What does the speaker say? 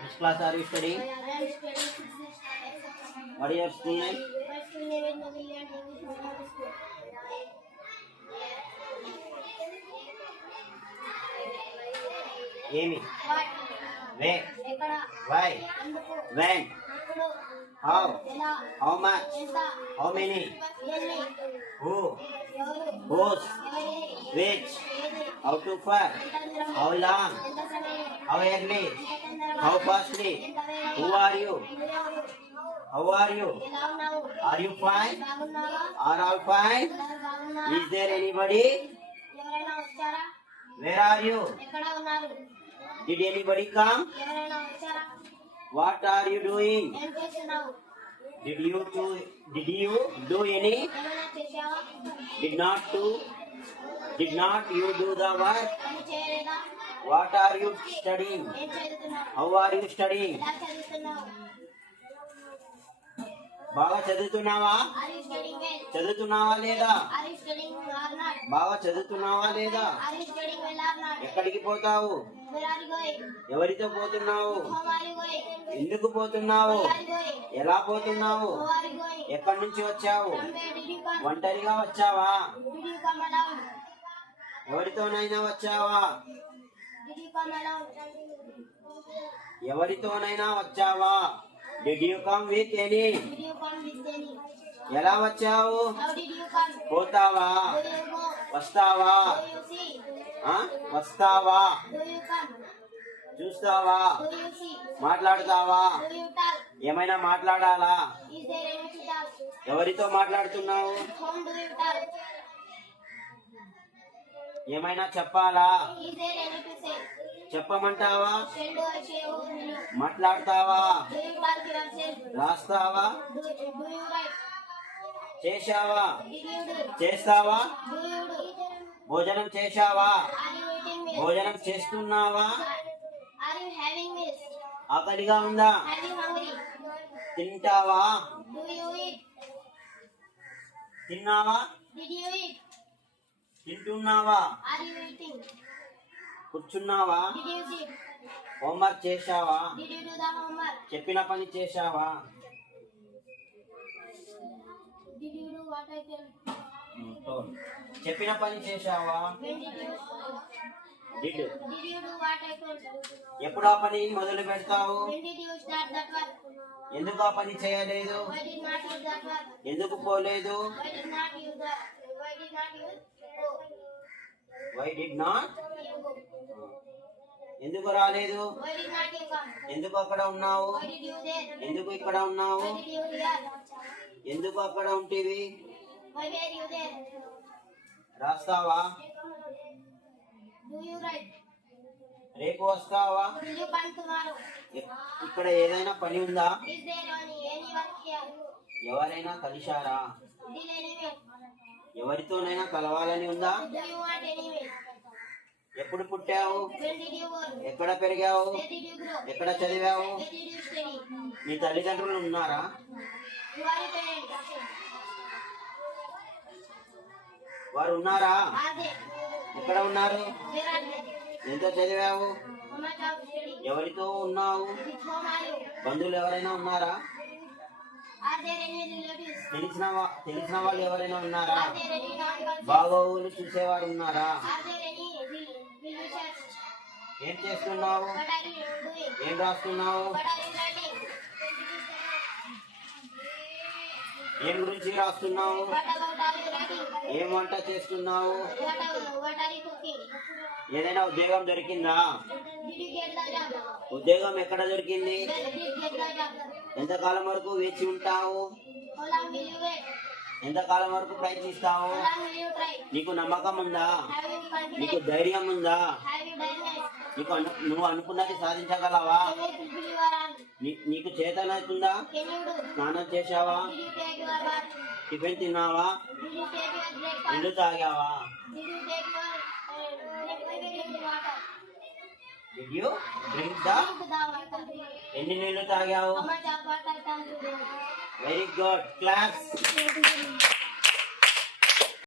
Which class are you studying? What is your school name? Amy. Where? Why? When? How? How much? How many? Who? Whose? Which? How too far? How long? How early? How fastly? Who are you? How are you? Are you fine? Are all fine? Is there anybody? Where are you? Did anybody come? What are you doing? Did you do any? Did not you do the work? What are you studying? How are you studying? బాగా చదువుతున్నావా? చదువుతున్నావా లేదా? బాగా చదువుతున్నావా లేదా? ఎక్కడికి పోతావు? ఎవరితో పోతున్నావు? ఎందుకు పోతున్నావు? ఎలా పోతున్నావు? ఎక్కడి నుంచి వచ్చావు? ఒంటరిగా వచ్చావా? ఎవరితోనైనా వచ్చావా? ఎవరితోనైనా వచ్చావా? Did you come with any? ఎలా వచ్చావు? పోతావా? వస్తావా? వస్తావా? చూస్తావా? మాట్లాడతావా? ఏమైనా మాట్లాడాలా? ఎవరితో మాట్లాడుతున్నావు? ఏమైనా చెప్పాలా? చెప్పమంటావా? మాట్లాడతావా? రాస్తావా? చేశావా? చేస్తావా? భోజనం చేశావా? భోజనం చేస్తున్నావా? ఆకలిగా ఉందా? తింటావా? తిన్నావా? తింటున్నావా? కూర్చున్నావా? హోంవర్క్ చేశావా? చెప్పిన పని చేశావా? చెప్పిన పని చేశావా? ఎప్పుడు ఆ పని మొదలు పెడతావు? ఎందుకు ఆ పని చేయలేదు? ఎందుకు పోలేదు? Why did not? ఎందుకు రాలేదు? ఎందుకు అక్కడ ఉన్నావు? ఎందుకు ఇక్కడ ఉన్నావు? ఎందుకు అక్కడ ఉంటివి? రాస్తావా? రేపు వస్తావా? ఇక్కడ ఏదైనా పని ఉందా? ఎవరైనా కలిశారా? ఎవరితోనైనా కలవాలని ఉందా? ఎప్పుడు పుట్టావు? ఎక్కడ పెరిగావు? ఎక్కడ చదివావు? నీ తల్లిదండ్రులు ఉన్నారా? వారు ఉన్నారా? ఎక్కడ ఉన్నారు? ఎంత చదివావు? ఎవరితో ఉన్నావు? బంధువులు ఎవరైనా ఉన్నారా? తెలిసిన వాళ్ళు ఎవరైనా ఉన్నారా? బాగోగులు చూసేవారు ఉన్నారా? ఏం చేస్తున్నావు? ఏం రాస్తున్నావు? ఏం గురించి రాస్తున్నావు? ఏం వంట చేస్తున్నావు? ఏదైనా ఉద్యోగం దొరికిందా? ఉద్యోగం ఎక్కడ దొరికింది? ఎంతకాలం వరకు వేచి ఉంటావు? ఎంతకాలం వరకు ప్రయత్నిస్తావు? నీకు నమ్మకం ఉందా? నీకు ధైర్యం ఉందా? నువ్వు అనుకున్నది సాధించగలవా? నీకు చేతనవుతుందా? స్నానం చేశావా? టిఫిన్ తిన్నావా? నీళ్ళు తాగావా? Did you drink the? ఎన్ని నీళ్ళు తాగావు? Very good. Claps.